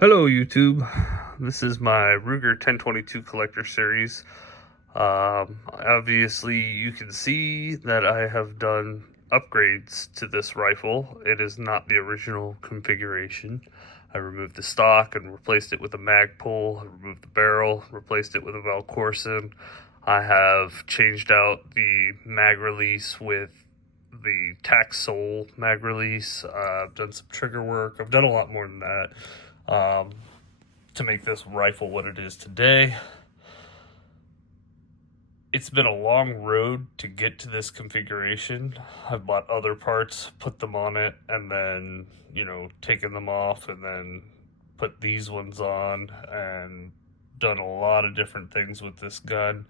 Hello YouTube, this is my Ruger 1022 collector series. Obviously you can see that I have done upgrades to this rifle. It is not the original configuration. I removed the stock and replaced it with a Magpul. I removed the barrel, replaced it with a Valcorson. I have changed out the mag release with the Taxol mag release. I've done some trigger work. I've done a lot more than that. To make this rifle what it is today. It's been a long road to get to this configuration. I've bought other parts, put them on it, and then, taken them off and then put these ones on and done a lot of different things with this gun.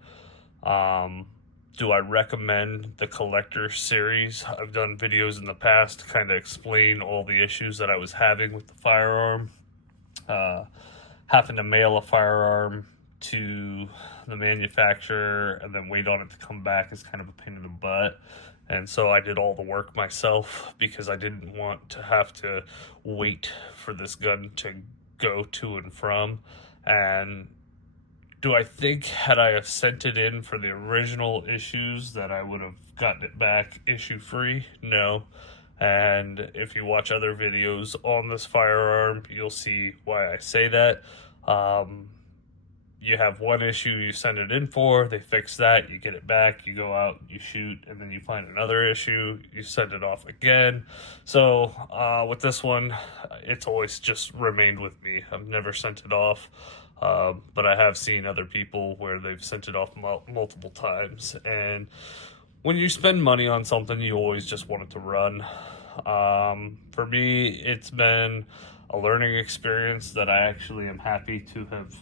Do I recommend the collector series? I've done videos in the past to kind of explain all the issues that I was having with the firearm. Having to mail a firearm to the manufacturer and then wait on it to come back is kind of a pain in the butt. And so I did all the work myself because I didn't want to have to wait for this gun to go to and from. And do I think had I have sent it in for the original issues that I would have gotten it back issue free? No. And if you watch other videos on this firearm, you'll see why I say that. You have one issue you send it in for, they fix that, you get it back, you go out, you shoot, and then you find another issue, you send it off again. So with this one, it's always just remained with me. I've never sent it off, but I have seen other people where they've sent it off multiple times. And when you spend money on something, you always just want it to run. For me, it's been a learning experience that I actually am happy to have,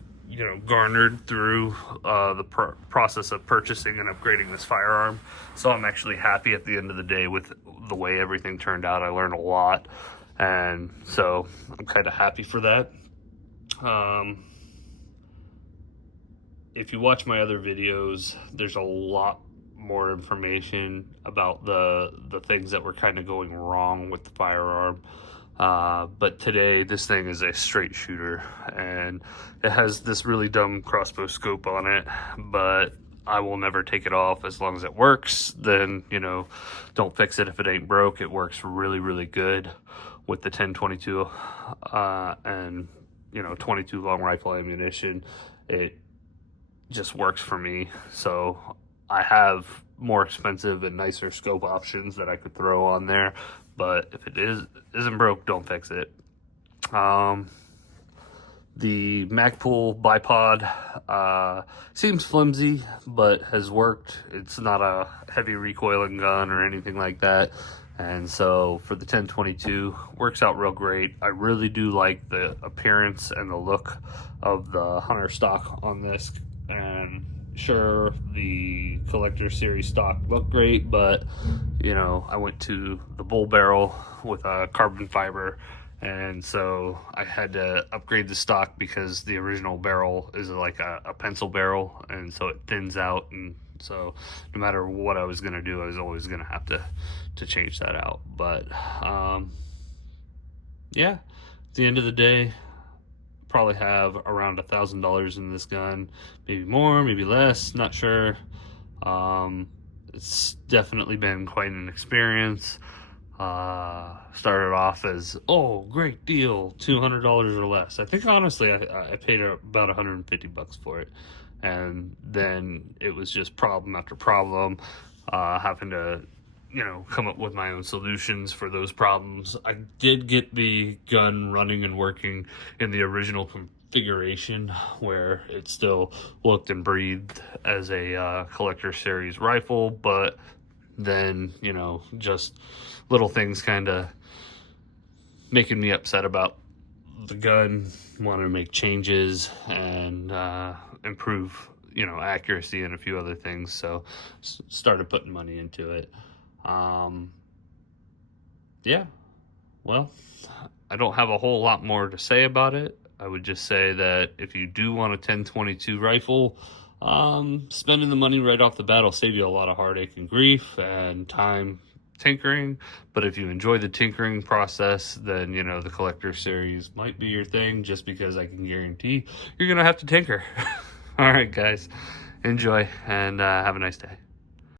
garnered through the process of purchasing and upgrading this firearm. So I'm actually happy at the end of the day with the way everything turned out. I learned a lot, and so I'm kind of happy for that. If you watch my other videos, there's a lot more information about the things that were kind of going wrong with the firearm. But today this thing is a straight shooter, and it has this really dumb crossbow scope on it, but I will never take it off as long as it works. Then, don't fix it if it ain't broke. It works really, really good with the 1022 and 22 long rifle ammunition. It just works for me. So I have more expensive and nicer scope options that I could throw on there, but if it isn't broke, don't fix it. The Magpul bipod seems flimsy, but has worked. It's not a heavy recoiling gun or anything like that, and so for the 1022, works out real great. I really do like the appearance and the look of the Hunter stock on this. And sure, the collector series stock looked great, but I went to the bull barrel with a carbon fiber, and so I had to upgrade the stock because the original barrel is like a pencil barrel, and so it thins out. And so no matter what I was gonna do, I was always gonna have to change that out. But yeah, at the end of the day, probably have around $1,000 in this gun, maybe more, maybe less, not sure. It's definitely been quite an experience. Started off as, oh, great deal, $200 or less. I think honestly I paid about $150 for it, and then it was just problem after problem, having to come up with my own solutions for those problems. I did get the gun running and working in the original configuration where it still looked and breathed as a collector series rifle, but then just little things kind of making me upset about the gun, wanting to make changes and improve accuracy and a few other things. So started putting money into it. Yeah, well, I don't have a whole lot more to say about it. I would just say that if you do want a 1022 rifle, spending the money right off the bat will save you a lot of heartache and grief and time tinkering, but if you enjoy the tinkering process, then, you know, the collector series might be your thing, just because I can guarantee you're gonna have to tinker. All right, guys, enjoy, and have a nice day.